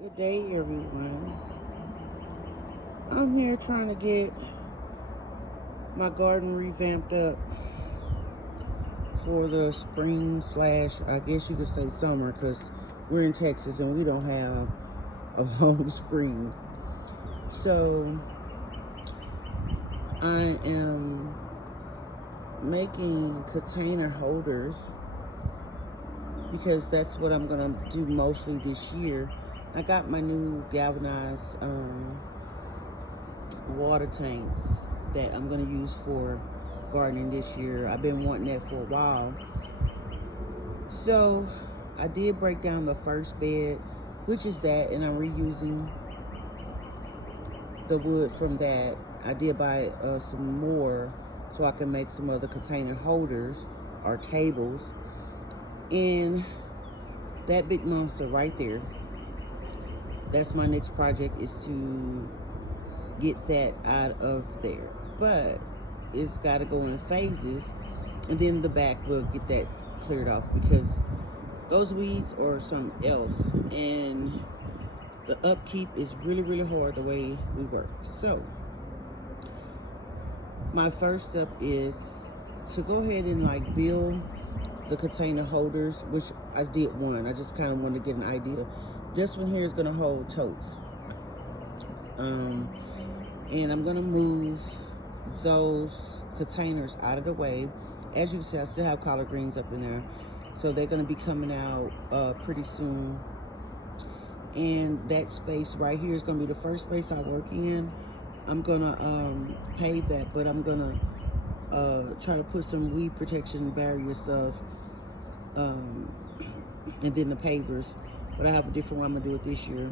Good day, everyone. I'm here trying to get my garden revamped up for the spring slash, I guess you could say summer, because we're in Texas and we don't have a long spring. So I am making container holders because that's what I'm going to do mostly this year. I got my new galvanized water tanks that I'm going to use for gardening this year. I've been wanting that for a while. So I did break down the first bed, which is that, and I'm reusing the wood from that. I did buy some more so I can make some other container holders or tables. And that big monster right there, that's my next project, is to get that out of there. But it's got to go in phases, and then the back will get that cleared off because those weeds are something else, and the upkeep is really hard the way we work. So my first step is to go ahead and like build the container holders, which I did one. I just kind of wanted to get an idea. This one here is going to hold totes. And I'm going to move those containers out of the way. As you can see, I still have collard greens up in there. So they're going to be coming out pretty soon. And that space right here is going to be the first space I work in. I'm going to pave that, but I'm going to try to put some weed protection barrier stuff. And then the pavers. But I have a different way I'm going to do it this year.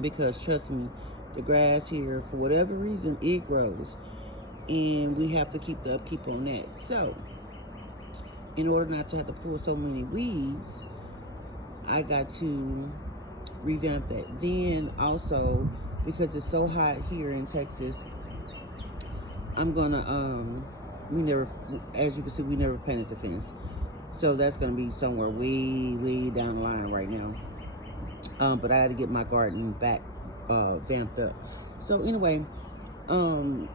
Because trust me, the grass here, for whatever reason, it grows. And we have to keep the upkeep on that. So, in order not to have to pull so many weeds, I got to revamp that. Then also, because it's so hot here in Texas, I'm gonna as you can see, we never painted the fence. So that's gonna be somewhere way down the line right now. But I had to get my garden back vamped up. So anyway, we're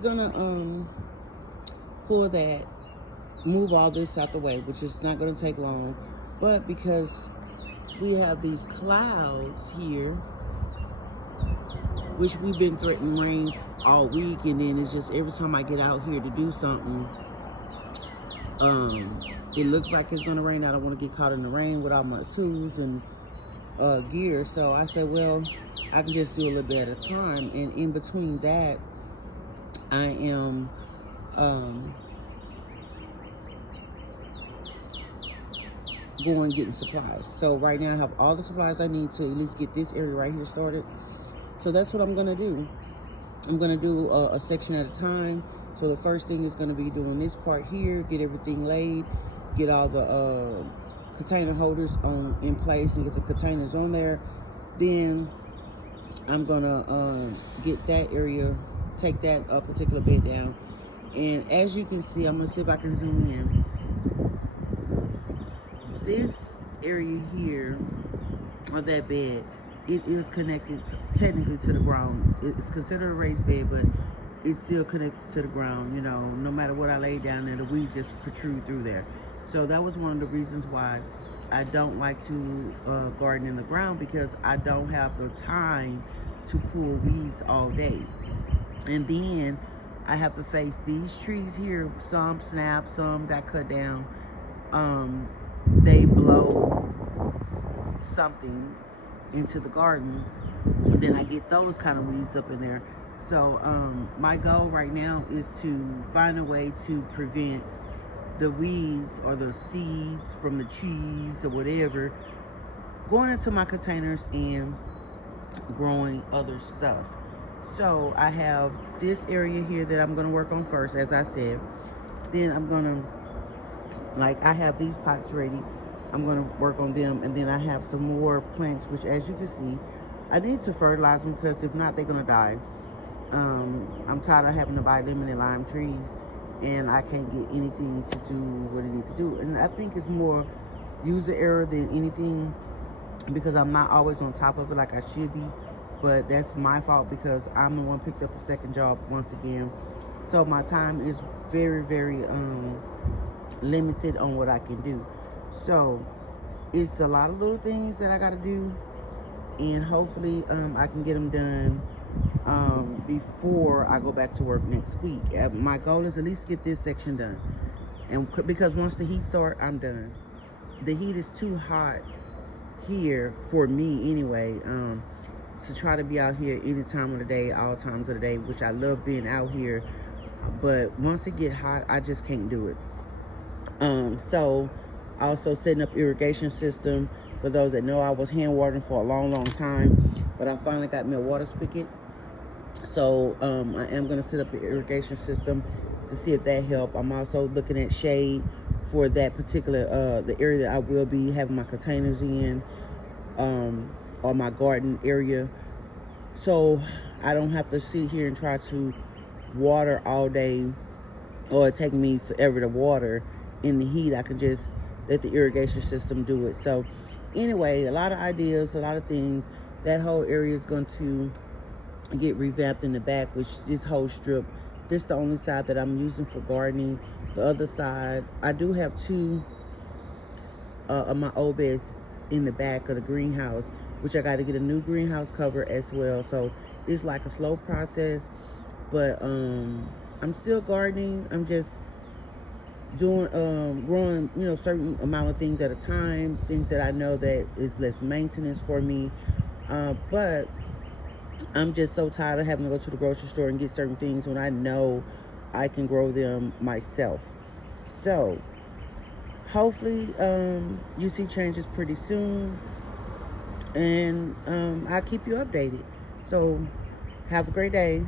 gonna pull that, move all this out the way, which is not gonna take long. But because we have these clouds here, which we've been threatening rain all week, and then it's just every time I get out here to do something, it looks like it's gonna rain. I don't want to get caught in the rain with all my tools and gear. So I said, well, I can just do a little bit at a time. And in between that, I am going getting supplies. So right now I have all the supplies I need to at least get this area right here started. So that's what I'm gonna do. I'm gonna do a section at a time. So the first thing is gonna be doing this part here, get everything laid, get all the container holders in place and get the containers on there. Then I'm gonna get that area, take that particular bed down. And as you can see, I'm gonna see if I can zoom in. This area here of that bed, it is connected technically to the ground. It's considered a raised bed, but it's still connected to the ground. You know, no matter what I lay down there, the weeds just protrude through there. So that was one of the reasons why I don't like to garden in the ground, because I don't have the time to pull weeds all day. And then I have to face these trees here. Some snapped, some got cut down. They blow something into the garden, and then I get those kind of weeds up in there. So my goal right now is to find a way to prevent the weeds or the seeds from the trees or whatever going into my containers and growing other stuff. So I have this area here that I'm going to work on first, as I said. Then I'm going to, like, I have these pots ready. I'm going to work on them. And then I have some more plants, which, as you can see, I need to fertilize them, because if not, they're going to die. I'm tired of having to buy lemon and lime trees, and I can't get anything to do what it needs to do. And I think it's more user error than anything. because I'm not always on top of it like I should be. But that's my fault because I'm the one picked up a second job once again. So my time is very, very limited on what I can do. So it's a lot of little things that I got to do, and hopefully I can get them done before I go back to work next week. My goal is at least get this section done, and because once the heat start, I'm done. The heat is too hot here for me anyway, to try to be out here any time of the day, all times of the day, which I love being out here, but once it get hot, I just can't do it. So also setting up irrigation system. For those that know, I was hand watering for a long time, but I finally got me a water spigot. So I am going to set up the irrigation system to see if that help. I'm also looking at shade for that particular the area that I will be having my containers in, or my garden area, so I don't have to sit here and try to water all day, or it take me forever to water in the heat. I can just let the irrigation system do it. So anyway, a lot of ideas, a lot of things. That whole area is going to get revamped in the back, which this whole strip, this is the only side that I'm using for gardening. The other side, I do have two of my old beds in the back of the greenhouse, which I got to get a new greenhouse cover as well. So it's like a slow process, but I'm still gardening. I'm just doing growing, you know, certain amount of things at a time, things that I know that is less maintenance for me, but I'm just so tired of having to go to the grocery store and get certain things when I know I can grow them myself. So hopefully you see changes pretty soon, and I'll keep you updated. So have a great day.